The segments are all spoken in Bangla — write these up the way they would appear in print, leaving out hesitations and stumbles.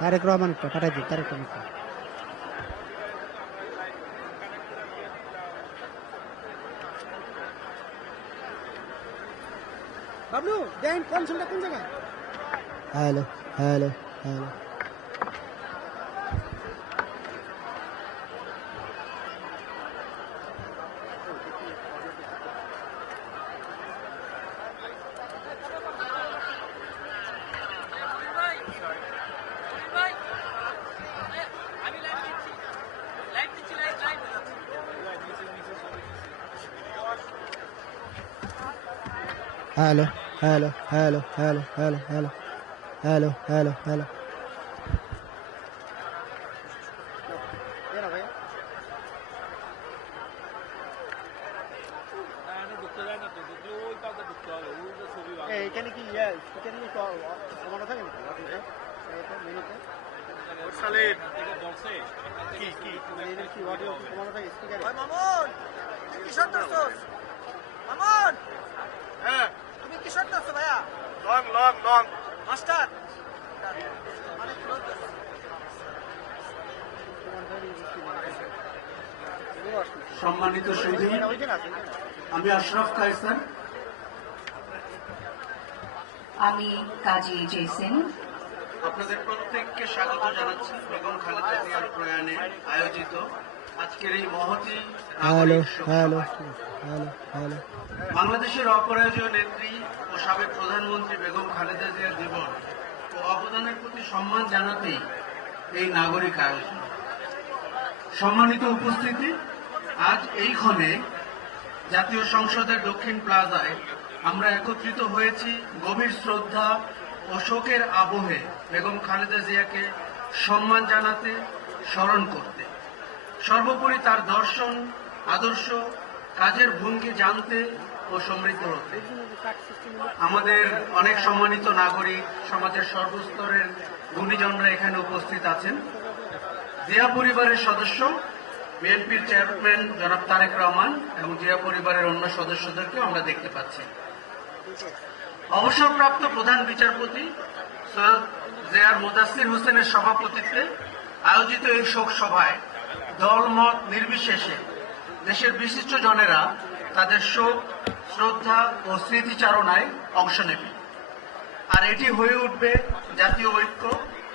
তারেক রহমান পাঠাই দিন, তারেক রহমান। বাবলু দেন কোন শুনটা কোন জায়গায়? Hello hello hello. Hello hello hello hello hello hello hello hello hello. এইখানে কি এখানে কি কমানো থাকে নাকি মেনুতে? কি অডিও কমানো থাকে স্পিকারে? মামুন কিশোর দোস্ত, মামুন হ্যাঁ তুমি কিশোর দোস্ত ভাইয়া? লং লং লং মাস্টার সম্মানিত সুধী, আমি আশরাফ কায়সার। আমি কাজী জেসিন। আপনাদের প্রত্যেককে স্বাগত জানাচ্ছি বেগম খালেদা জিয়ার প্রয়াণে আয়োজিত আজকের এই মহতী হ্যালো হ্যালো হ্যালো হ্যালো। বাংলাদেশের অপরাজেয় নেত্রী ও সাবেক প্রধানমন্ত্রী বেগম খালেদা জিয়ার জীবন ও অবদানের প্রতি সম্মান জানাতেই এই নাগরিক আয়োজন। সম্মানিত উপস্থিতি, আজ এই ক্ষণে জাতীয় সংসদের দক্ষিণ প্লাজায় আমরা একত্রিত হয়েছি গভীর শ্রদ্ধা ও শোকের আবহে বেগম খালেদা জিয়াকে সম্মান জানাতে, স্মরণ করতে, সর্বোপরি তার দর্শন, আদর্শ, কাজের ভঙ্গি জানতে ও সমৃদ্ধ হতে। আমাদের অনেক সম্মানিত নাগরিক, সমাজের সর্বস্তরের গুণীজনরা এখানে উপস্থিত আছেন। জিয়া পরিবারের সদস্য বিএনপির চেয়ারম্যান জনাব তারেক রহমান এবং জিয়া পরিবারের অন্য সদস্যদেরকেও আমরা দেখতে পাচ্ছি। অবসরপ্রাপ্ত প্রধান বিচারপতি সৈয়দ জেআর মুদাসসির হোসেনের সভাপতিত্বে আয়োজিত এই শোক সভায় দলমত নির্বিশেষে দেশের বিশিষ্ট জনেরা তাদের শোক, শ্রদ্ধা ও স্মৃতিচারণায় অংশ নেবে। আর এটি হয়ে উঠবে জাতীয় ঐক্য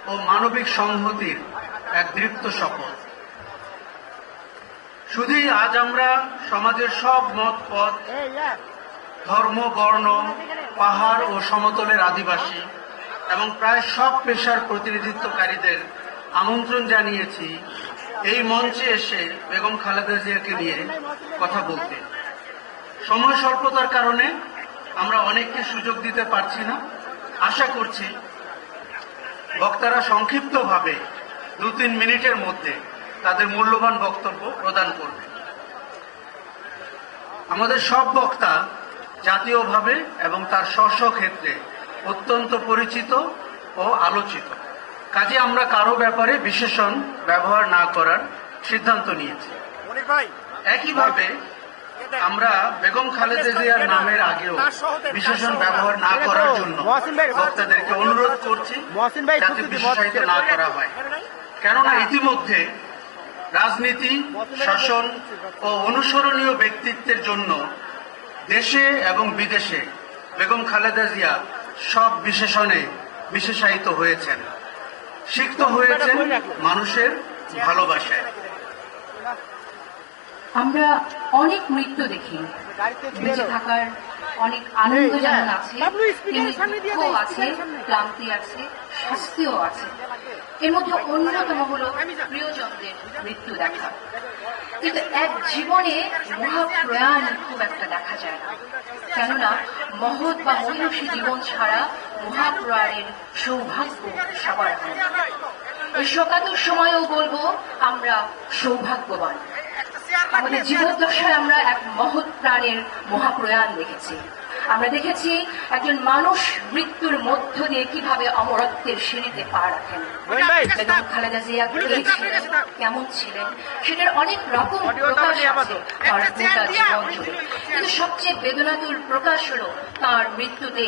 ও মানবিক সংহতির এক দৃপ্ত শপথ। শুধুই আজ আমরা সমাজের সব মত পথ, ধর্ম, বর্ণ, পাহাড় ও সমতলের আদিবাসী এবং প্রায় সব পেশার প্রতিনিধিত্বকারীদের আমন্ত্রণ জানিয়েছি এই মঞ্চে এসে বেগম খালেদা জিয়াকে নিয়ে কথা বলতে। সময় স্বল্পতার কারণে আমরা অনেককে সুযোগ দিতে পারছি না। আশা করছি বক্তারা সংক্ষিপ্তভাবে 2-3 মিনিটের মধ্যে তাদের মূল্যবান বক্তব্য প্রদান করবে। আমাদের সব বক্তা জাতীয়ভাবে এবং তার স্ব ক্ষেত্রে অত্যন্ত পরিচিত ও আলোচিত। কাজে আমরা কারো ব্যাপারে বিশেষণ ব্যবহার না করার সিদ্ধান্ত নিয়েছি। একইভাবে আমরা বেগম খালেদা জিয়ার নামের আগেও বিশেষণ ব্যবহার না করার জন্য বক্তাদেরকে অনুরোধ করছি যাতে বিশেষায়িত না করা হয়। কেননা ইতিমধ্যে রাজনীতি, শাসন ও অনুসরণীয় ব্যক্তিত্বের জন্য দেশে এবং বিদেশে বেগম খালেদা জিয়া সব বিশেষণে বিশেষায়িত হয়েছেন, সিক্ত হয়েছেন মানুষের ভালোবাসায়। আমরা অনেক মৃত্যু দেখি, বেঁচে থাকার অনেক আনন্দ যেমন আছে, তেমনি দুঃখ আছে, ক্লান্তি আছে, শাস্তিও আছে। এর মধ্যে অন্যতম হলো প্রিয়জনদের মৃত্যু দেখা। কিন্তু এক জীবনে মহাপ্রয়াণ খুব একটা দেখা যায় না, কেননা মহৎ বা মনীষী জীবন ছাড়া মহাপ্রয়াণের সৌভাগ্য সবার হয়। এই শোকাতুর সময়ও বলবো আমরা সৌভাগ্যবান। আমাদের জীবদ্দশায় আমরা এক মহৎ প্রাণের মহাপ্রয়াণ দেখেছি। আমরা দেখেছি একজন মানুষ মৃত্যুর মধ্য দিয়ে কিভাবে অমরত্বের সিঁড়িতে পা রাখেন। বেগম খালেদা জিয়া কে ছিলেন, কেমন ছিলেন, সেটার অনেক রকম প্রকাশ আছে তার গোটা জীবন জুড়ে। কিন্তু সবচেয়ে বেদনাতুর প্রকাশ হলো তার মৃত্যুতে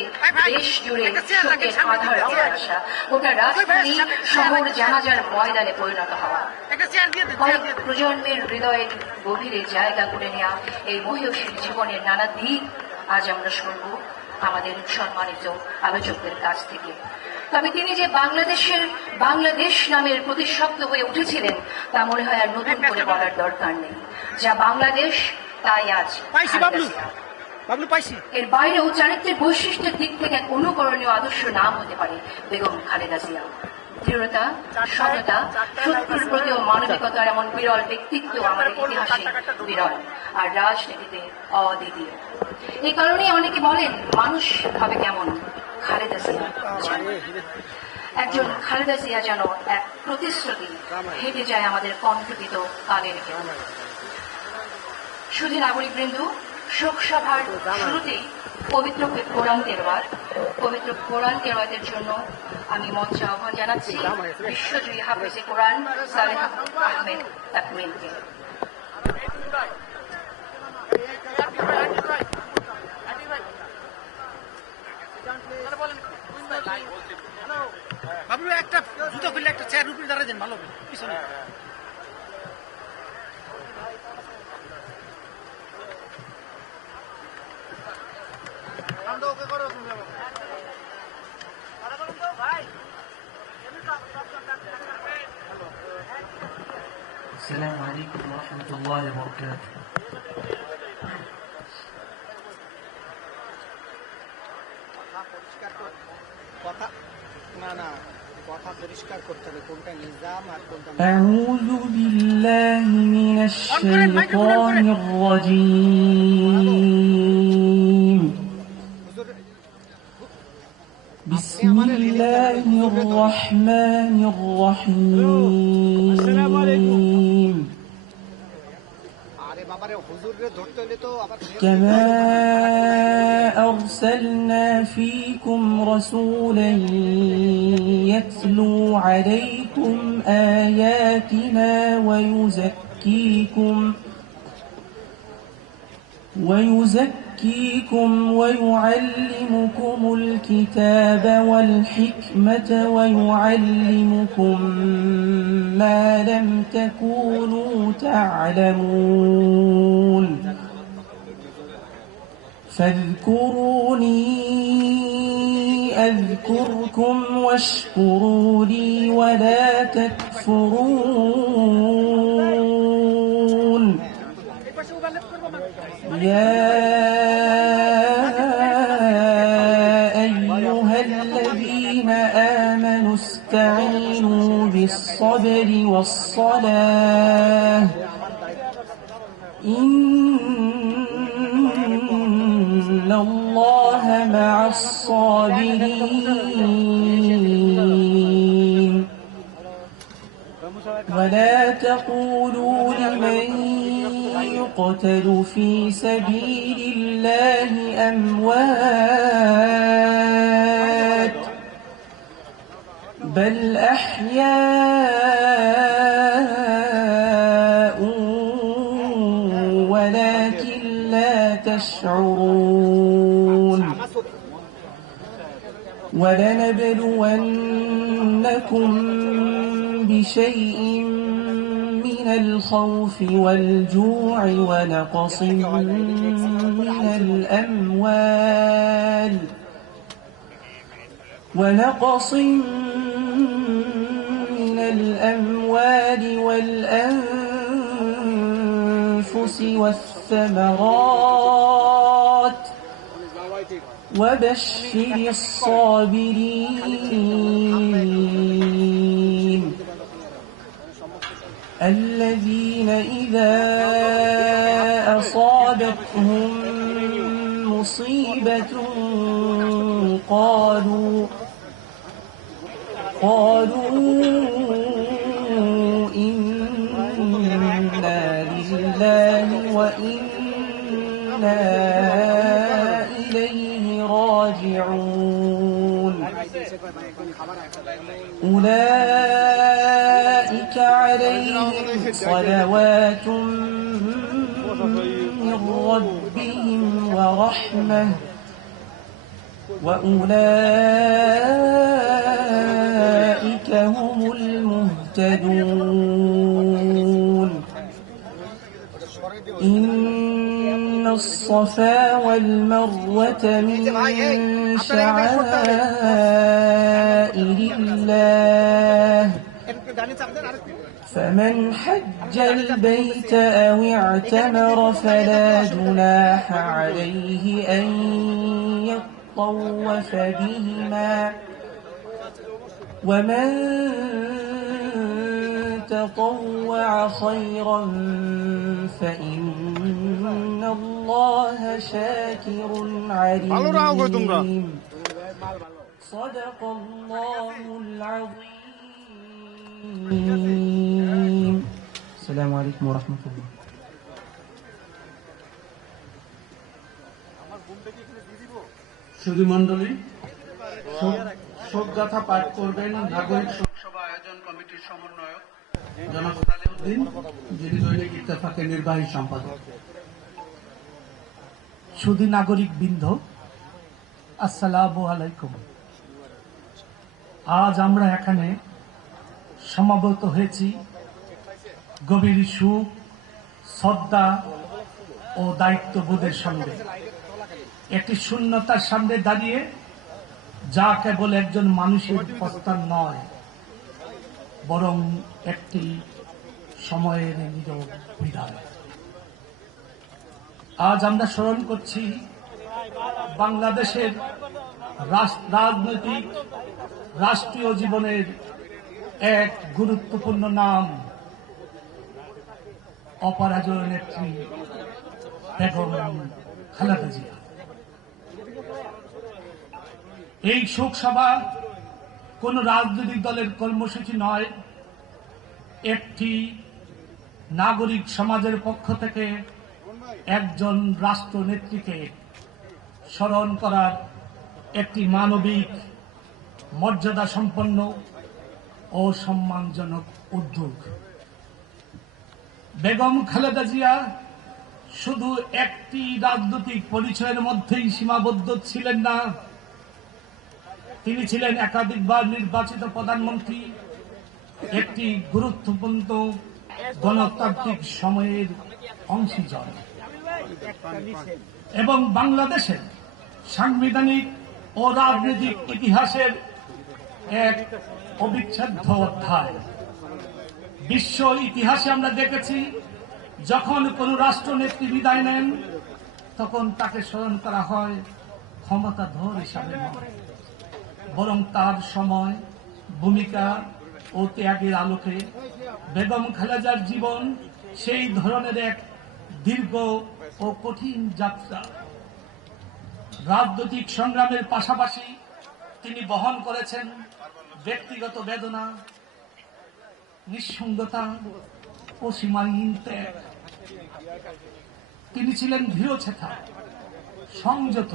দেশ জুড়ে শোকের আধার হয়ে আসা, গোটা রাজধানী শহর জানাজার ময়দানে পরিণত হওয়া, কয়েক প্রজন্মের হৃদয়ের গভীরে জায়গা করে নেওয়া এই মহিয়সীর জীবনের নানা দিক আজ আমরা শুনব আমাদের সম্মানিত আলোচকদের কাছ থেকে। তবে তিনি যে বাংলাদেশ নামের প্রতিশব্দ হয়ে উঠেছিলেন তা মনে হয় আর নতুন করে বলার দরকার নেই। যা বাংলাদেশ তাই আজ এর বাইরেও চারিত্রের বৈশিষ্ট্যের দিক থেকে এক অনুকরণীয় আদর্শ নাম হতে পারে বেগম খালেদা জিয়া। দৃঢ়তা, সততা, শত্রুর প্রতিও মানবিকতার এমন বিরল ব্যক্তিত্ব আমাদের ইতিহাসে বিরল, আর রাজনীতিতে অদ্বিতীয়। এই কারণেই অনেকে বলেন মানুষ ভাবে কেমন, খালেদা জিয়া একজন খালেদা জিয়া যেন এক প্রতিশ্রুতি, হেঁটে যায় আমাদের কণ্ঠকিত কালের কেন। শুধু নাগরিকবৃন্দ, শোক সভার শুরুতেই পবিত্র কোরআন তেলাওয়াতের জন্য আমি মঞ্চে আহ্বান জানাচ্ছি বিশ্বজয়ী হাফেজে কোরআন সালেহ আহমেদ তাকমিলকে। বাবলু একটা জুতো খুললে একটা চেয়ার উপরে দাঁড়ায় দেন, ভালো পিছনে। السلام عليكم ورحمة الله وبركاته. أعوذ بالله من الشيطان الرجيم. بسم الله الرحمن الرحيم. كما أرسلنا فيكم رسولا يتلو عليكم آياتنا ويزكيكم ويعلمكم الكتاب والحكمة ويعلمكم ما لم تكونوا تعلمون فاذكروني أذكركم واشكروا لي ولا تكفرون يا أيها الذين آمنوا استعينوا بالصبر والصلاة إن الله مع الصابرين ولا تقولوا لمن يقتل في سبيل الله أموات بل أحياء ولكن لا تشعرون ولنبلونكم بشيء من الخوف والجوع ونقص من الأموال والأنفس والثمرات وبشر الصابرين الذين إذا أصابتهم مصيبة قالوا إنا لله وإنا إليه يطمعون أولئك عليهم صلوات من ربهم ورحمة وأولئك هم المهتدون إن الصفا والمروة من شعائر الله فمن حج البيت أو اعتمر فلا جناح عليه أن يطوف بهما ومن تطوع خيرا فإن الله شاكر عليم صدق الله العظيم السلام عليكم ورحمة الله সুধী মণ্ডলী, শোকগাথা পাঠ করবেন নাগরিক শোকসভা আয়োজন কমিটির সমন্বয়ক জনাব সালেউদ্দিন, যিনি দৈনিক ইত্তেফাকের নির্বাহী সম্পাদক। সুধী নাগরিক বৃন্দ, আসসালামু আলাইকুম। আজ আমরা এখানে সমাবেত হয়েছি গভীর সুখ, শ্রদ্ধা ও দায়িত্ববোধের সঙ্গে। একটি শূন্যতার সামনে দাঁড়িয়ে, যা কেবল একজন মানুষের প্রস্থান নয়, বরং একটি সময়ের নীরব বিদায়। আজ আমরা স্মরণ করছি বাংলাদেশের রাজনৈতিক রাষ্ট্রীয় জীবনের এক গুরুত্বপূর্ণ নাম, অপরাজয় নেত্রী বেগম খালেদা জিয়া। এই শোকসভা কোন রাজনৈতিক দলের কর্মসূচি নয়, একটি নাগরিক সমাজের পক্ষ থেকে একজন রাষ্ট্রনেত্রীকে স্মরণ করার একটি মানবিক, মর্যাদা সম্পন্ন ও সম্মানজনক উদ্যোগ। বেগম খালেদা জিয়া শুধু একটি রাজনৈতিক পরিচয়ের মধ্যেই সীমাবদ্ধ ছিলেন না, তিনি ছিলেন একাধিকবার নির্বাচিত প্রধানমন্ত্রী, একটি গুরুত্বপূর্ণ গণতান্ত্রিক সময়ের অংশীজন এবং বাংলাদেশের সাংবিধানিক ও রাজনৈতিক ইতিহাসের এক অবিচ্ছেদ্য অধ্যায়। বিশ্ব ইতিহাসে আমরা দেখেছি, যখন কোন রাষ্ট্রনেত্রী বিদায় নেন, তখন তাকে স্মরণ করা হয় ক্ষমতাধর হিসাবে নয়, বরং তার সময়, ভূমিকা ও ত্যাগের আলোকে বেগম খালেদার জীবন সেই ধরনের এক দীর্ঘ ও কঠিন যাত্রা। রাজনৈতিক সংগ্রামের পাশাপাশি তিনি বহন করেছেন ব্যক্তিগত বেদনা, নিঃসঙ্গতা ও সীমাহীন ত্যাগ। তিনি ছিলেন দৃঢ়চেতা, সংযত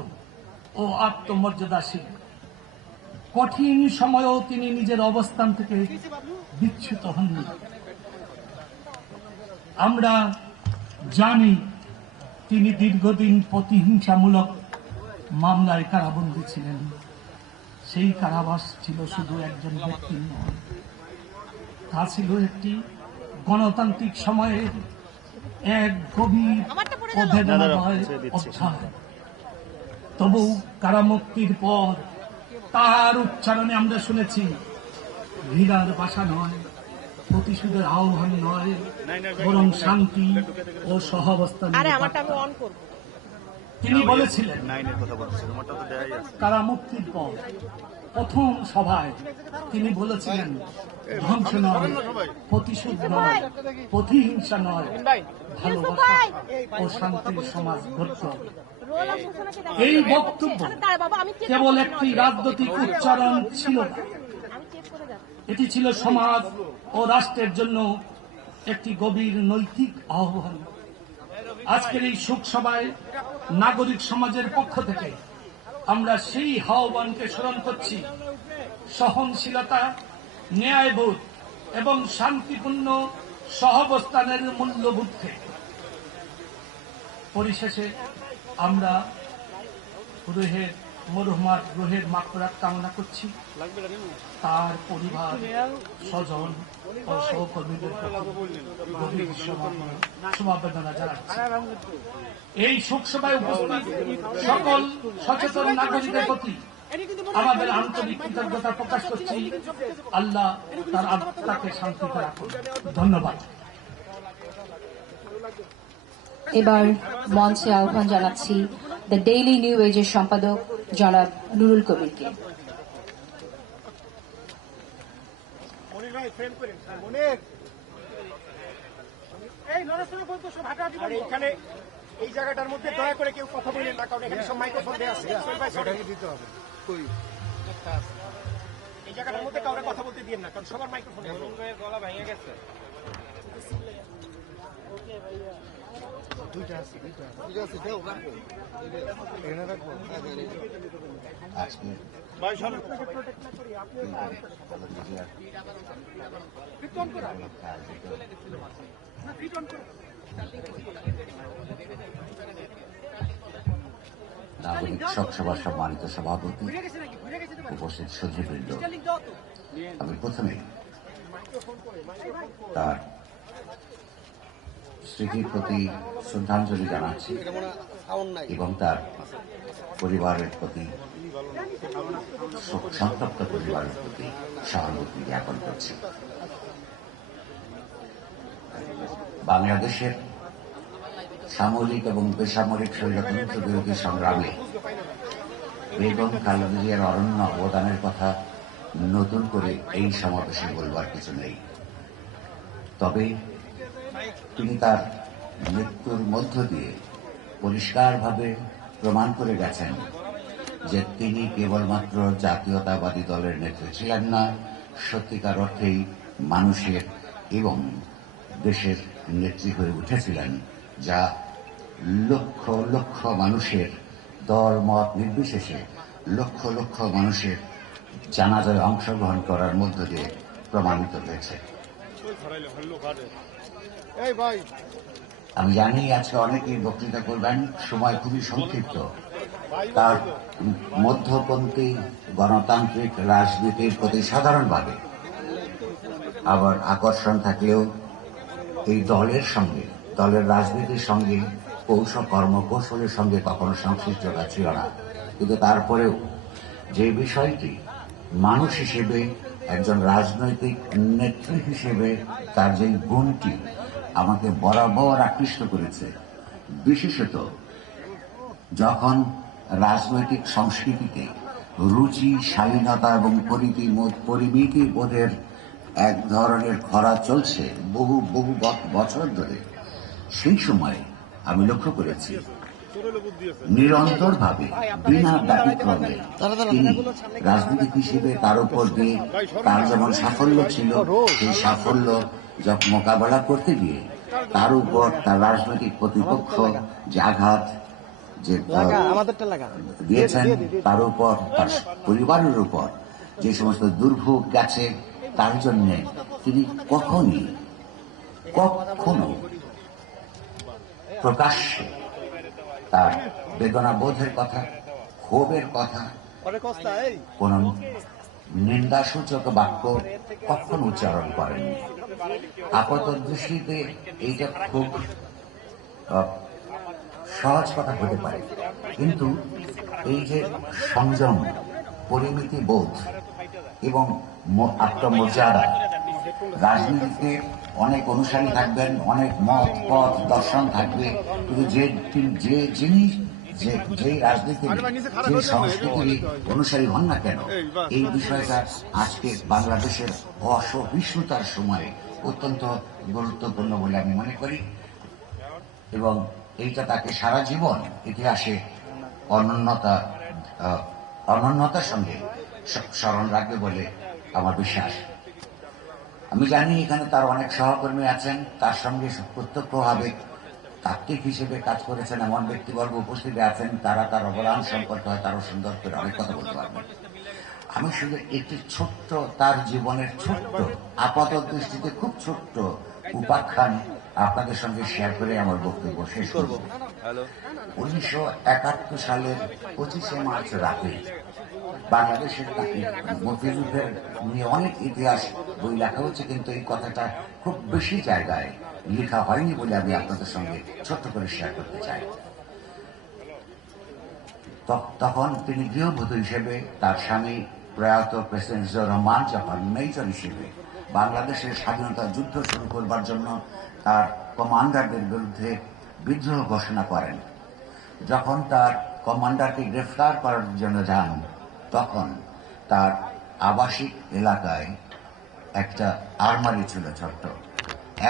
ও আত্মমর্যাদাশীল। কঠিন সময়েও তিনি নিজের অবস্থান থেকে বিচ্যুত হননি। আমরা জানি তিনি দীর্ঘদিন প্রতিহিংসামূলক মামলায় কারাবন্দী ছিলেন। সেই কারাবাস ছিল শুধু একজন ব্যক্তির নয়, তা ছিল একটি গণতান্ত্রিক সময়ের এক গভীর ও বেদনাময় অধ্যায়। তবু কারামুক্তির পর তার উচ্চারণে আমরা শুনেছি, হীরার বাসা নয়, প্রতিশোধের আহ্বান নয়, বরং শান্তি ও সহাবস্থানের বার্তা। তিনি বলেছিলেন, কারামুক্তির পর প্রথম সভায় তিনি বলেছিলেন, ধ্বংস নয়, প্রতিশোধ নয়, প্রতিহিংসা নয়, ভালোবাসা ও শান্তির সমাজ গড়তে হবে। এই বক্তব্য কেবল একটি রাজনৈতিক উচ্চারণ ছিল না, এটি ছিল সমাজ ও রাষ্ট্রের জন্য একটি গভীর নৈতিক আহ্বান। আজকের এই শোক সভায় নাগরিক সমাজের পক্ষ থেকে আমরা সেই আহ্বানকে স্মরণ করছি, সহনশীলতা, ন্যায়বোধ এবং শান্তিপূর্ণ সহাবস্থানের মূল্যবোধকে। পরিশেষে আমরা মরহুমার রুহের মাগফিরাত কামনা করছি। তার পরিবার, স্বজন ও সহকর্মীদের প্রতি গভীর সমবেদনা জানাচ্ছি। এই শোকসভায় উপস্থিত সকল সচেতন নাগরিকদের প্রতি আমাদের আন্তরিক কৃতজ্ঞতা প্রকাশ করছি। আল্লাহ তার আত্মাকে শান্তিতে রাখুন। ধন্যবাদ। এবার মঞ্চে আহ্বান জানাচ্ছি দ্য ডেইলি নিউ এজের সম্পাদক জনাব নুরুল কবিরকে। এইখানে এই জায়গাটার মধ্যে দয়া করে কেউ কথা বলেন না, কারণ এখানে সব মাইক্রোফোন দেওয়া আছে। দিতে হবে এই জায়গাটার মধ্যে কাউকে কথা বলতে দিন না, কারণ সবার মাইক্রোফোন গলা ভেঙে গেছে। দুইটা আছে, ঠিক আছে, এখানে রাখবো। ভাই সরেন, প্রোটেক্ট না করি আপনি রিটার্ন করা না, রিটার্ন করা। নাগরিক শোকসভার সম্মানিত সভাপতি, উপস্থিত সচিববৃন্দ, আমি প্রথমে তার স্মৃতির প্রতি শ্রদ্ধাঞ্জলি জানাচ্ছি এবং তার পরিবারের প্রতি, সন্তপ্ত পরিবারের প্রতি সহানুভূতি জ্ঞাপন করছি। বাংলাদেশের সামরিক এবং বেসামরিক স্বৈরতন্ত্র বিরোধী সংগ্রামে বেগম খালেদা জিয়ার অনন্য অবদানের কথা নতুন করে এই সমাবেশে বলবার কিছু নেই। তবে তিনি তার মৃত্যুর মধ্য দিয়ে পরিষ্কারভাবে প্রমাণ করে গেছেন যে তিনি কেবলমাত্র জাতীয়তাবাদী দলের নেত্রী ছিলেন না, সত্যিকার অর্থেই মানুষের এবং দেশের নেত্রী হয়ে উঠেছিলেন, যা লক্ষ লক্ষ মানুষের দল মত নির্বিশেষে লক্ষ লক্ষ মানুষের জানাজায় অংশগ্রহণ করার মধ্য দিয়ে প্রমাণিত হয়েছে। আমি জানি আজকে অনেকেই বক্তৃতা করবেন, সময় খুবই সংক্ষিপ্ত। তার মধ্যপন্থী গণতান্ত্রিক রাজনীতির প্রতি সাধারণভাবে আবার আকর্ষণ থাকলেও এই দলের সঙ্গে, দলের রাজনীতির সঙ্গে, কর্মকৌশলের সঙ্গে কখনো সংশ্লিষ্টতা ছিল না। কিন্তু তারপরেও যে বিষয়টি মানুষ হিসেবে, একজন রাজনৈতিক নেত্রী হিসেবে তার যে গুণটি আমাকে বরাবর আকৃষ্ট করেছে, বিশেষত যখন রাজনৈতিক সংস্কৃতিতে রুচি, শালীনতা এবং পরিমিতি বোধের এক ধরনের খরা চলছে বহু বহু বছর ধরে, সেই সময় আমি লক্ষ্য করেছি নিরন্তরভাবে বিনা ব্যতিক্রমে তিনি রাজনীতিক হিসেবে তার উপর দিয়ে তার যেমন সাফল্য ছিল, সেই সাফল্য যখন মোকাবেলা করতে গিয়ে তার উপর তার রাজনৈতিক প্রতিপক্ষ যে আঘাত যে দিয়েছেন, তার উপর, তার পরিবারের উপর যে সমস্ত দুর্ভোগ গেছে, তার জন্য তিনি কখনো প্রকাশ্যে তার বেদনা বোধের কথা, ক্ষোভের কথা, কোন নিন্দাসূচক বাক্য কখনো উচ্চারণ করেননি। আপাত দৃষ্টিতে এইটা খুব সহজ কথা হতে পারে, কিন্তু এই যে সংযম, পরিমিতি বোধ এবং আত্মমর্যাদা, রাজনীতিতে অনেক অনুসারী থাকবেন, অনেক মত পথ দর্শন থাকবে, কিন্তু যে জিনিস, যে রাজনীতির, যে সংস্কৃতির অনুসারী হন না কেন, এই বিষয়টা আজকে বাংলাদেশের অসহিষ্ণুতার সময়ে অত্যন্ত গুরুত্বপূর্ণ বলে আমি মনে করি এবং এইটা তাকে সারা জীবন ইতিহাসে অনন্যতার সঙ্গে স্মরণ রাখবে বলে আমার বিশ্বাস। আমি জানি এখানে তার অনেক সহকর্মী আছেন, তার সঙ্গে প্রত্যক্ষভাবে তাত্ত্বিক হিসেবে কাজ করেছেন এমন ব্যক্তিবর্গ উপস্থিতি আছেন, তারা তার অবদান সম্পর্কে হয় তারও সুন্দর করে অনেক কথা বলতে পারবেন। আমি শুধু একটি ছোট্ট তার জীবনের ছোট্ট আপাত দৃষ্টিতে খুব ছোট্ট উপাখ্যান আপনাদের সঙ্গে শেয়ার করে আমার বক্তব্য শেষ করব। 1971 সালের 25শে মার্চ রাতে বাংলাদেশের মুক্তিযুদ্ধের নিয়ে অনেক ইতিহাস বই লেখা হচ্ছে, কিন্তু এই কথাটা খুব বেশি জায়গায় লেখা হয়নি বলে আমি আপনাদের সঙ্গে ছোট্ট করে শেয়ার করতে চাই। তখন তিনি গৃহবধূ হিসেবে, তার স্বামী প্রয়াত প্রেসিডেন্ট জিয়াউর রহমান যখন মেজর হিসেবে বাংলাদেশের স্বাধীনতা যুদ্ধ শুরু করবার জন্য তার কমান্ডারদের বিরুদ্ধে বিদ্রোহ ঘোষণা করেন, যখন তার কমান্ডারকে গ্রেফতার করার জন্য যান, তখন তার আবাসিক এলাকায় একটা আলমারি ছিল ছোট্ট।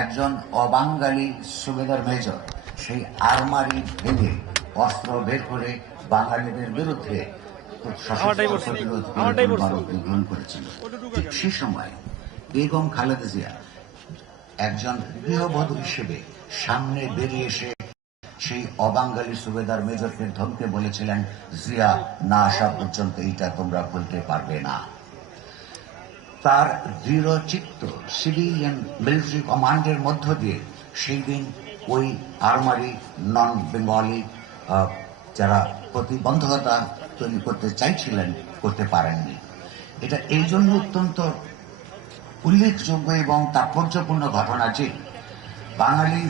একজন অবাঙালি সুবেদার মেজর সেই আলমারি ভেঙে অস্ত্র বের করে বাঙালিদের বিরুদ্ধে গ্রহণ করেছিল। ঠিক সে সময় বেগম খালেদা জিয়া একজন গৃহবধূ হিসেবে সামনে বেরিয়ে এসে সেই অবাঙালি সুবেদার মেজরকে ধমকে বলেছিলেন, জিয়া না আসা পর্যন্ত এইটা তোমরা বলতে পারবে না। তার দৃঢ় চিত্ত সিভিলিয়ান মিলিটারি কমান্ডের মধ্য দিয়ে সেই দিন ওই আর্মারি নন বেঙ্গলি যারা প্রতিবন্ধকতা তৈরি করতে চাইছিলেন করতে পারেননি। এটা এই জন্য অত্যন্ত উল্লেখযোগ্য এবং তাৎপর্যপূর্ণ ঘটনা যে বাঙালি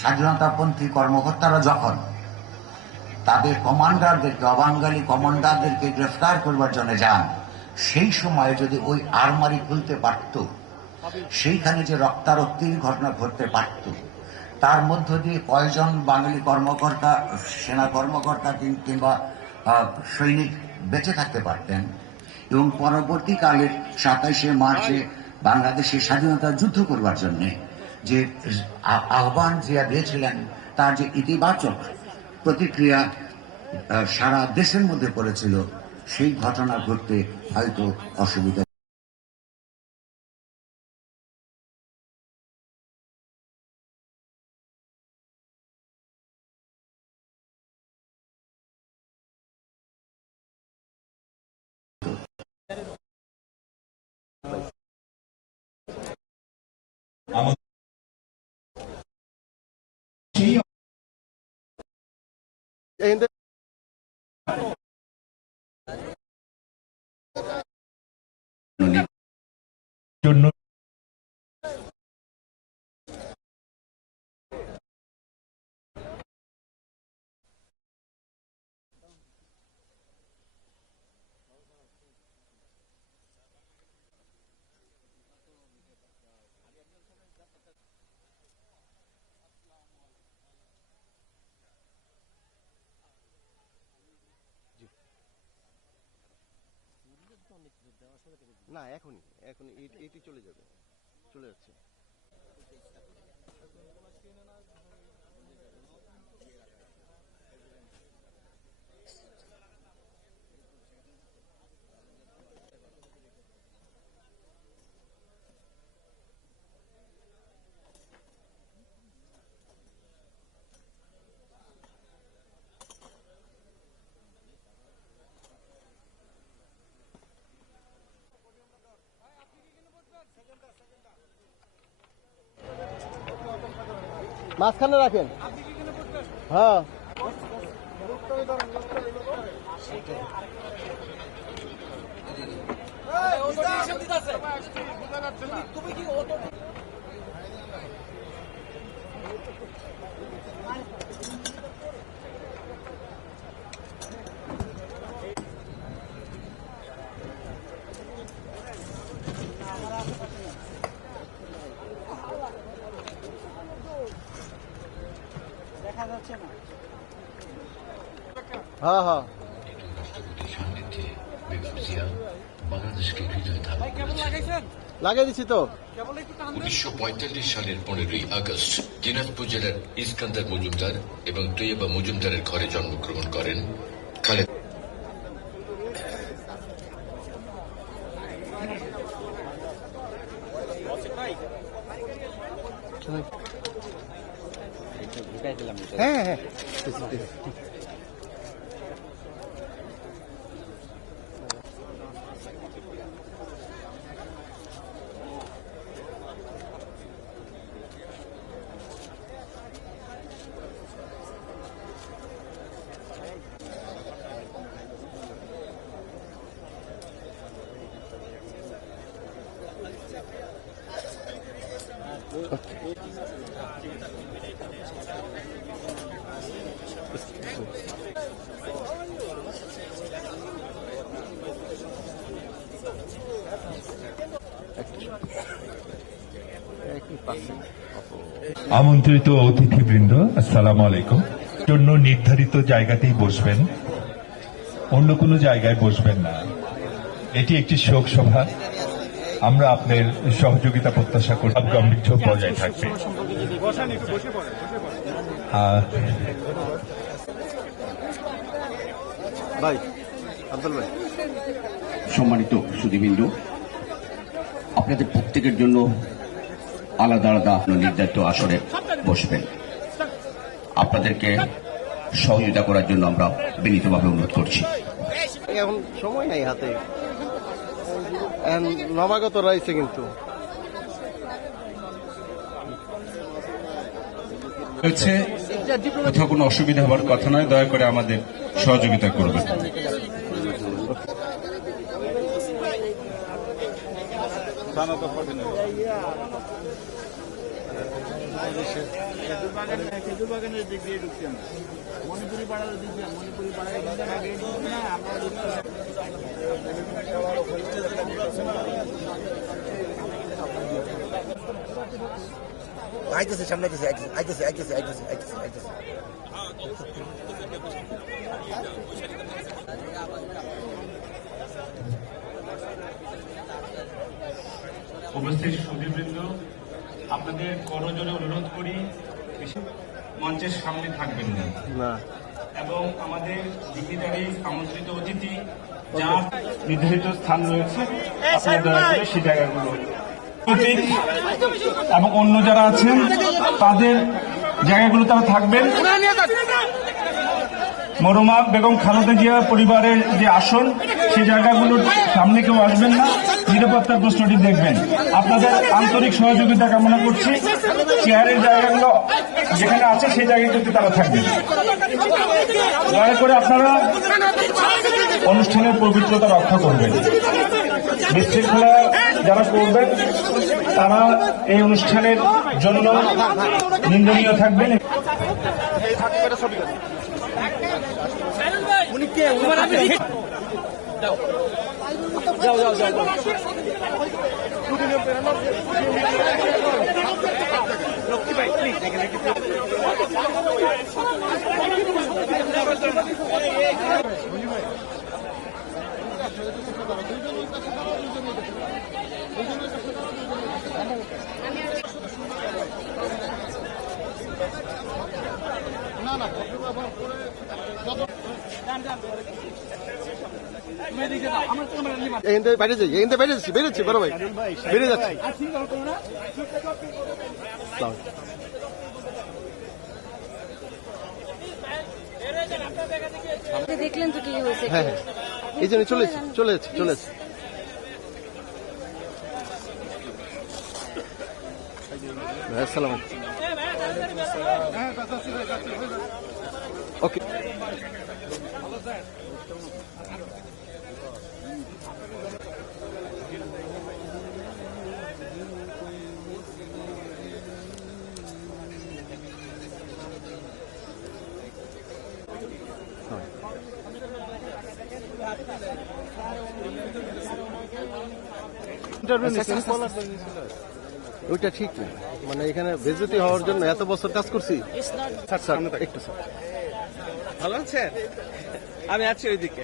স্বাধীনতাপন্থী কর্মকর্তারা যখন তাদের কমান্ডারদেরকে অবাঙালি কমান্ডারদেরকে গ্রেফতার করবার জন্য যান, সেই সময় যদি ওই আলমারি খুলতে পারত, সেইখানে যে রক্তারক্তির ঘটনা ঘটতে পারত, তার মধ্য দিয়ে কয়জন বাঙালি কর্মকর্তা, সেনা কর্মকর্তা কিংবা সৈনিক বেঁচে থাকতে পারতেন এবং পরবর্তীকালে 27শে মার্চে বাংলাদেশের স্বাধীনতা যুদ্ধ করবার জন্য যে আহ্বান জিয়া দিয়েছিলেন, তার যে ইতিবাচক প্রতিক্রিয়া সারা দেশের মধ্যে পড়েছিল, সেই ঘটনা ঘটতে হয়তো অসুবিধা। জন্য না, এখনই এটি চলে যাবে, চলে যাচ্ছে। মাঝখানে রাখেন। হ্যাঁ, হ্যাঁ হ্যাঁ, লাগিয়ে দিচ্ছি তো। 1945 সালের 15ই আগস্ট দিনাজপুর জেলার ইস্কান্দার মজুমদার এবং তৈয়বা মজুমদারের ঘরে জন্মগ্রহণ করেন খালেদা। হ্যাঁ হ্যাঁ আমন্ত্রিত অতিথিবৃন্দ, আসসালামু আলাইকুম। জন্য নির্ধারিত জায়গাতেই বসবেন, অন্য কোনো জায়গায় বসবেন না। এটি একটি শোক সভা। আমরা আপনার সহযোগিতা প্রত্যাশা করি, গাম্ভীর্য বজায় থাকবে। ভাই আব্দুল ভাই, সম্মানিত সুধীবৃন্দু, আপনাদের প্রত্যেকের জন্য আলাদা আলাদা নির্ধারিত আসনে বসবেন। আপনাদেরকে সহযোগিতা করার জন্য আমরা বিনীতভাবে অনুরোধ করছি। এখন সময় নাই হাতে, নবাগত রয়েছে কিন্তু হচ্ছে কোথাও কোনো অসুবিধা হওয়ার কথা নয়, দয়া করে আমাদের সহযোগিতা করবেন। খেজুরবাগানের দিক দিয়ে ঢুকছি আমরা, মণিপুরি পাড়ার দিক দিয়ে, মণিপুরি পাড়ায় আইতেছে, সামনে আইতেছে। উপস্থিত সুধীবৃন্দ, আপনাদের করজোড়ে অনুরোধ করি মঞ্চের সামনে থাকবেন না, এবং আমাদের ডিগ্রিধারী আমন্ত্রিত অতিথি যার নির্ধারিত স্থান রয়েছে আপনারা দয়া করে সেই জায়গাগুলো, এবং অন্য যারা আছেন তাদের জায়গাগুলো তারা থাকবেন। মরহুমা বেগম খালেদা জিয়া পরিবারের যে আসন, সেই জায়গাগুলোর সামনে কেউ আসবেন না, নিরাপত্তার প্রশ্নটি দেখবেন। আপনাদের আন্তরিক সহযোগিতা কামনা করছি। চেয়ারের জায়গাগুলো যেখানে আছে সেই জায়গাগুলোতে তারা থাকবেন। দয়া করে আপনারা অনুষ্ঠানের পবিত্রতা রক্ষা করবেন। বিশৃঙ্খলা যারা করবেন তারা এই অনুষ্ঠানের জন্য নিন্দনীয় থাকবেন। বেরোচ্ছি বড় ভাই, বেরিয়ে যাচ্ছি। দেখলেন তো কি হয়েছে? হ্যাঁ হ্যাঁ, এই জন্য চলেছি। আসসালাম। ওকে, ওইটা ঠিক না, মানে এখানে বেজতি হওয়ার জন্য এত বছর কাজ করছি। একটু ভালো আছেন? আমি আছি ওইদিকে।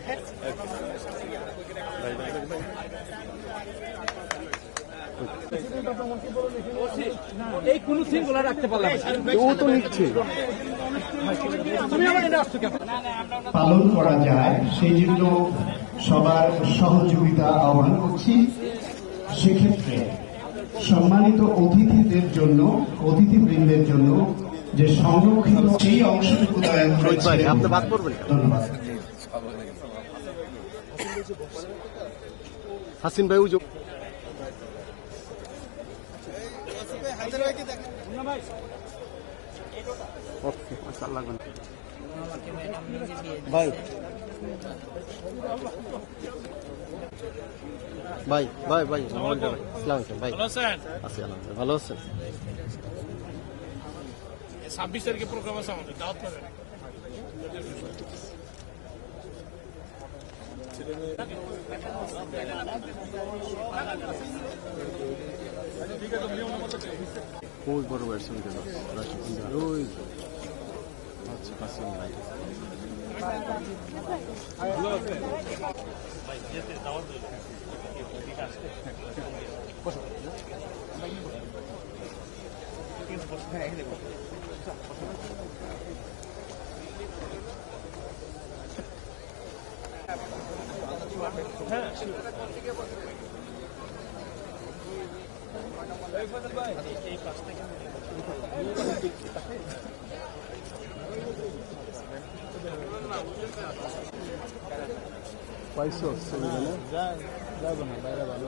এই কোন সিং গুলা রাখতে পারলাম, ও তো নিচ্ছে। পালন করা যায় সেই জন্য সবার সহযোগিতা আহ্বান করছি। সেক্ষেত্রে সম্মানিত অতিথিবৃন্দের জন্য যে সংরক্ষিত সেই অংশটুকু দয়া করে ছেড়ে দিন। ধন্যবাদ। হাসিন ভাই উজো ভাই ভাই ভাই ভাই আসসালাম ভাই ভালো আছেন? আছি আলহামদুলিল্লাহ, ভালো আছেন? 26 তারিখে প্রোগ্রাম আছে আমাদের, দাওয়াত পাবেন। ওই বড় ভাইয়ের সঙ্গে ওই আচ্ছা কাসিম ভাই ভালো আছে ভাই যেতে দাওয়াত দিন ঠিক আছে বসো হ্যাঁ এখানে বসো হ্যাঁ এই পাশ থেকে পাইছো যাবো না বাইরে ভালো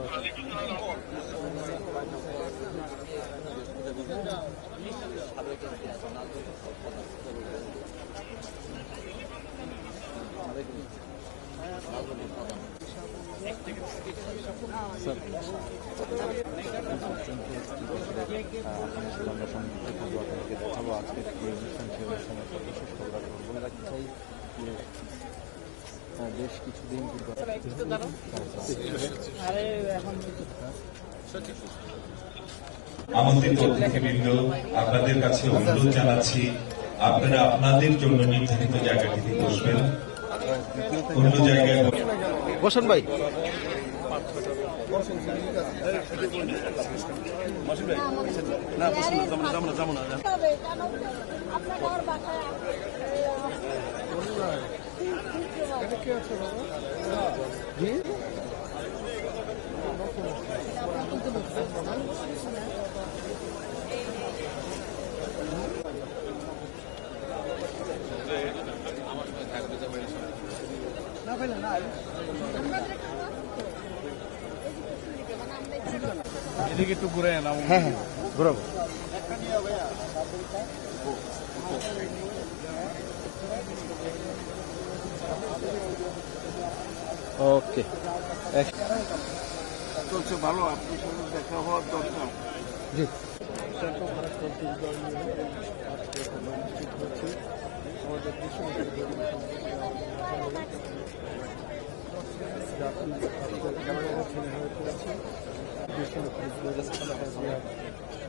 বেশ কিছুদিন আমন্ত্রিত অতিথিবৃন্দ, আপনাদের কাছে অনুরোধ জানাচ্ছি আপনারা আপনাদের জন্য নির্ধারিত জায়গাটিতে বসবেন, অন্য জায়গায় বসেন ভাই। না যাবো না এদিকে একটু ঘুরে নাও। হ্যাঁ হ্যাঁ ঘুরাবো। ওকে চলছে ভালো, আপনার সাথে দেখা হওয়ার দরকার। জি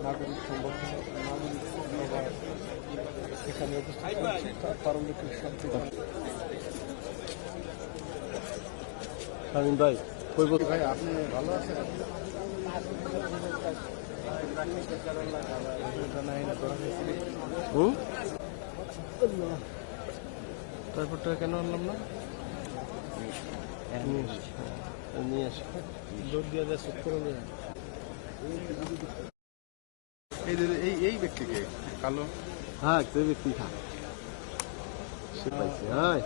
নাগরিক সংগঠন এখানে উপস্থিত হয়েছে পারমিটিক শান্তি শামীম ভাই কই ভাই আপনি ভালো আছেন? তারপরটা কেন আনলাম না? নিয়ে আসি দৌড় দিয়ে যায় সুখ করে যায়। এই ব্যক্তিকে কালো হ্যাঁ যে ব্যক্তি খা সে পাইছে হ্যাঁ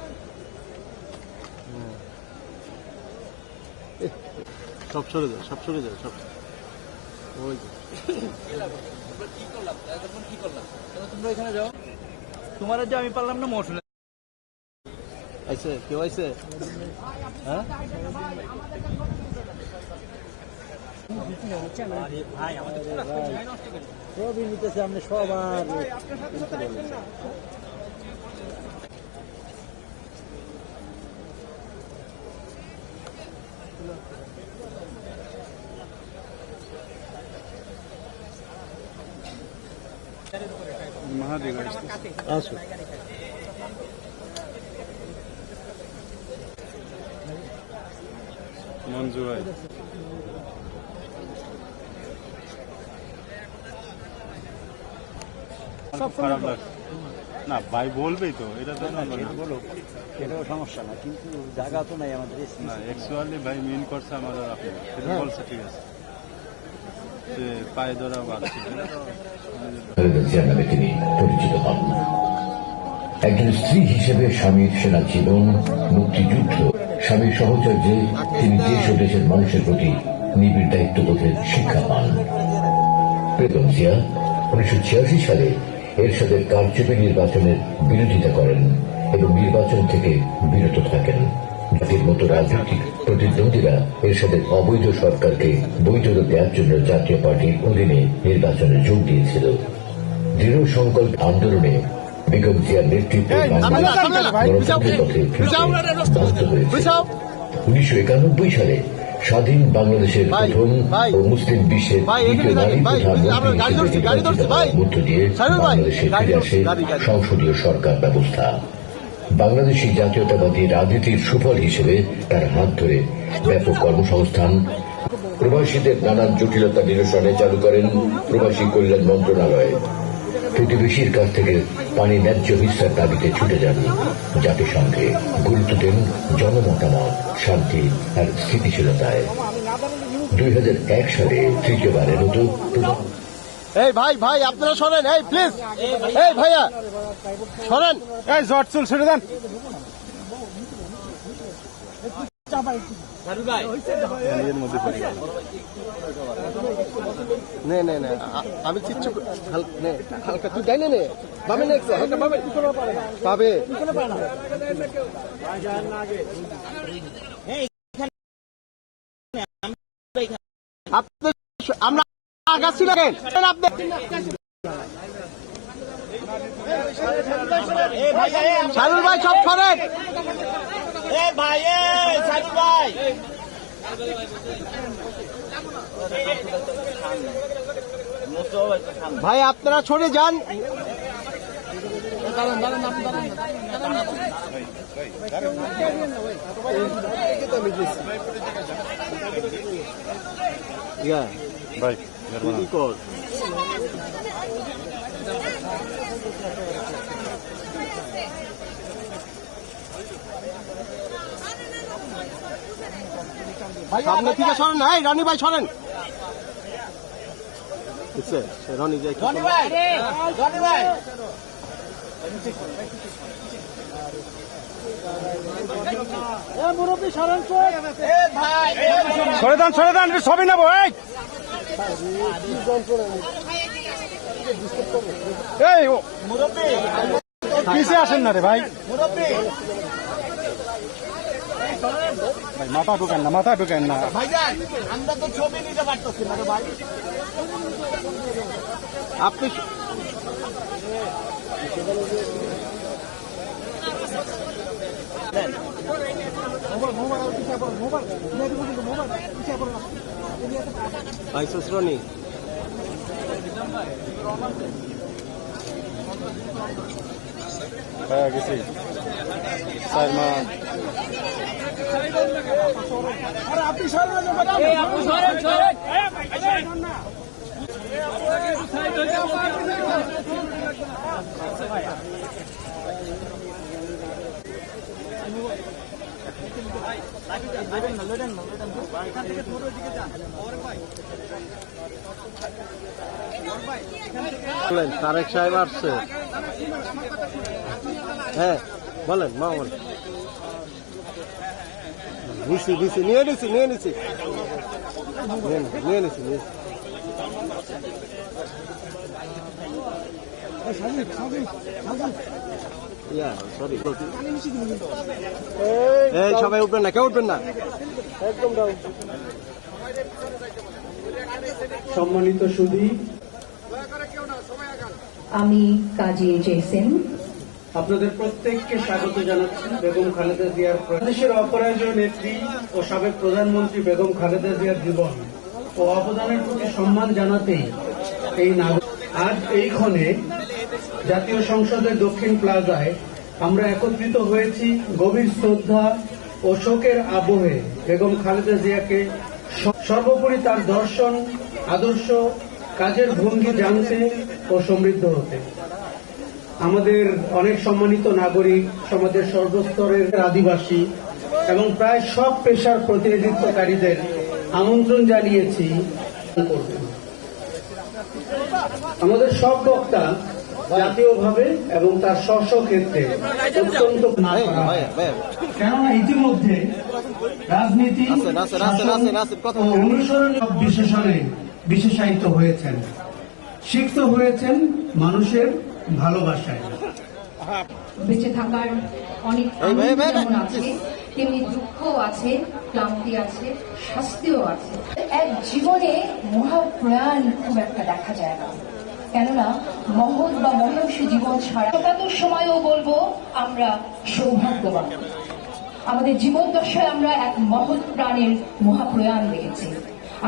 সব সরে যাও সব সরে যাও সব ওই কি করলাম তোমরা এখানে যাও তোমার যে আমি পারলাম না মোট আইছে কেউ আইছে হ্যাঁ ভাই আমাদের সবই নিতেছে আপনি সবার মহাদেব আসো মঞ্জু ভাই খারাপ লাগছে না ভাই বলবেই তো এটা তো বলো এটাও সমস্যা না কিন্তু জায়গা তো নাই আমাদের না অ্যাকচুয়ালি ভাই মেন করছে আমাদের আপনি সেটা বলছে ঠিক আছে যে পায়ে ধরা বাড়ছে। খালেদা জিয়া নামে তিনি পরিচিত হন। একজন স্ত্রী হিসেবে স্বামীর সেনা জীবন, মুক্তিযুদ্ধ, স্বামীর সহচর্যে তিনি দেশ ও দেশের মানুষের প্রতি নিবিড় দায়িত্ববোধের শিক্ষা পান। বেগম জিয়া 1986 সালে এরশাদের কারচুপি নির্বাচনের বিরোধিতা করেন এবং নির্বাচন থেকে বিরত থাকেন। জাতির মতো রাজনৈতিক প্রতিদ্বন্দ্বীরা এরশাদের অবৈধ সরকারকে বৈধতা দেওয়ার জন্য জাতীয় পার্টির অধীনে নির্বাচনে যোগ দিয়েছিল। দৃঢ় সংকল্প আন্দোলনে বেগম জিয়ার নেতৃত্বে গণতন্ত্রের পথে বাধ্য হয়েছে। 1991 সালে স্বাধীন বাংলাদেশের প্রথম ও মুসলিম বিশ্বের দ্বিতীয় নারী প্রধানমন্ত্রী মধ্য দিয়ে বাংলাদেশে ফিরে আসে সংসদীয় সরকার ব্যবস্থা। বাংলাদেশী জাতীয়তাবাদী রাজনীতির সুফল হিসেবে তার হাত ধরে ব্যাপক কর্মসংস্থান, প্রবাসীদের নানান জটিলতা নিরসনে চালু করেন প্রবাসী কল্যাণ মন্ত্রণালয়। প্রতিবেশীর কাছ থেকে পানি ন্যায্য হিস্সার দাবিতে ছুটে যান জাতিসংঘে। গুরুত্ব দেন জনমতামত, শান্তি আর স্থিতিশীলতায়। 2001 সালে তৃতীয়বারের মতো এই ভাই আপনারা শোনেন, এই প্লিজ, এই ভাইয়া শোনেন, এই জট চুল ছেড়ে দেন। আমি কিচ্ছু হালকা তুই ডাইনে নে, বামে নে, হালকা বামে পাবে। আমরা আগাচ্ছি লাগেন আপনি শারুল ভাই সব করেন। ভাই আপনারা সরে যান। ভাই সামনে থেকে সরেন, এই রনি ভাই সরেন। রনি ভাই মুরব্বী সরেন, সরে দেন সবই নেবো। এই পিছিয়ে আসেন না রে ভাই, মাথা ঢুকেন না, আমরা তো ছবি নিতে পারতেছি না ভাই। আপনি ভাই সুশ্রনী গেছি 4 মাস। আপনি সরেন তারেক সাহেব আসছে। হ্যাঁ বলেন মামুন। নিয়ে নিছি এই সবাই উঠবেন না, কেউ উঠবেন না, একদম সম্মানিত সুধী, আমি কাজী জেসেন আপনাদের প্রত্যেককে স্বাগত জানাচ্ছি বেগম খালেদা জিয়ার দেশের অপরাজেয় নেত্রী ও সাবেক প্রধানমন্ত্রী বেগম খালেদা জিয়ার জীবন ও অবদানের প্রতি সম্মান জানাতেই এই আজ এইখানে জাতীয় সংসদের দক্ষিণ প্লাজায় আমরা একত্রিত হয়েছি গভীর শ্রদ্ধা ও শোকের আবহে বেগম খালেদা জিয়াকে সর্বোপরি তার দর্শন, আদর্শ, কাজের ভঙ্গি জানতে ও সমৃদ্ধ হতে। আমাদের অনেক সম্মানিত নাগরিক, সমাজের সর্বস্তরের আদিবাসী এবং প্রায় সব পেশার প্রতিনিধিত্বকারীদের আমন্ত্রণ জানিয়েছি। আমাদের সব বক্তা জাতীয়ভাবে এবং তার স্ব ক্ষেত্রে অত্যন্ত কেননা ইতিমধ্যে রাজনীতি ও অনুসরণ বিশেষণে বিশেষায়িত হয়েছেন, সিক্ত হয়েছেন মানুষের ভালোবাসায়। বেঁচে থাকার অনেক আনন্দ যেমন আছে, তেমনি দুঃখও আছে, ক্লান্তি আছে, শাস্তিও আছে। এক জীবনে মহাপ্রয়াণ খুব একটা দেখা যায় না, কেননা মহৎ বা মহিষী জীবন ছাড়া একাত্তর সময়ও বলবো আমরা সৌভাগ্যবান। আমাদের জীবন দশায় আমরা এক মহৎ প্রাণের মহাপ্রয়াণ দেখেছি।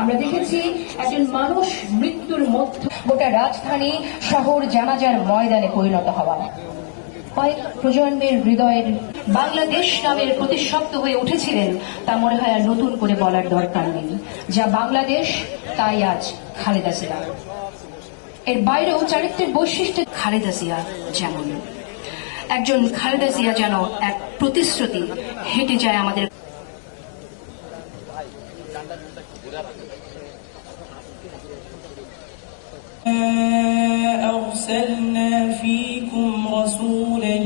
আমরা দেখেছি একজন মানুষ মৃত্যুর মধ্যে গোটা রাজধানী শহর জানাজার ময়দানে পরিণত হওয়া। কয়েক প্রজন্মের হৃদয়ের বাংলাদেশ নামের প্রতিশব্দ হয়ে উঠেছিলেন, তা মনে হয় আর নতুন করে বলার দরকার নেই। যা বাংলাদেশ তাই আজ খালেদা জিয়া। এর বাইরেও চারিত্রের বৈশিষ্ট্য খালেদা জিয়া যেমন একজন, খালেদা জিয়া যেন এক প্রতিশ্রুতি হেঁটে যায় আমাদের। أرسلنا فيكم رسولا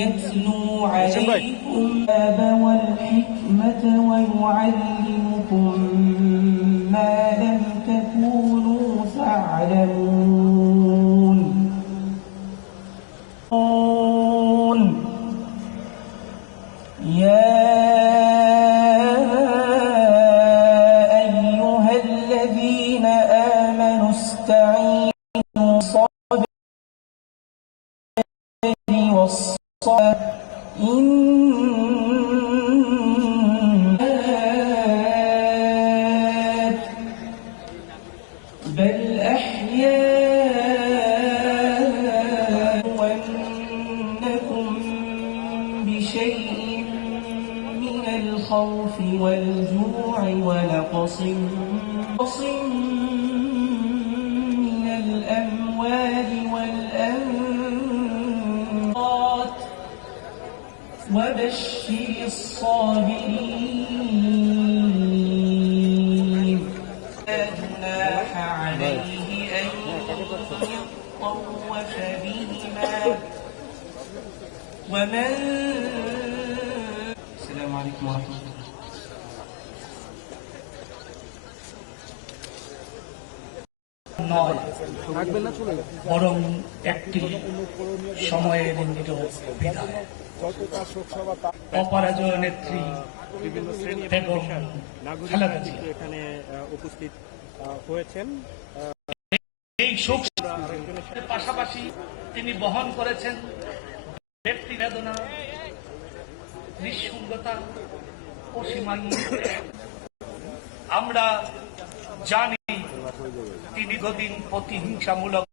يتلو عليكم الكتاب والحكمة ويعلمكم ما لم تكونوا تعلمون. يا أيها الذين آمنوا استعينوا بالصبر والصلاة بل أحياء وأنكم بشيء من الخوف والجوع ونقص من الأموال والأنفس وبشر الصابرين. لا جناح عليه أن يطوف بهما ومن. السلام عليكم ورحمة الله. নয়, বরং একটি সময়ের বিদায়। অপরাজয় নেত্রী বেগম খালেদা জিয়া এখানে উপস্থিত হয়েছেন। এই শোক পাশাপাশি তিনি বহন করেছেন ব্যক্তি বেদনা, নিঃসঙ্গতা ও সীমাহীন। আমরা জানি তিনি দীর্ঘদিন প্রতিহিংসামূলক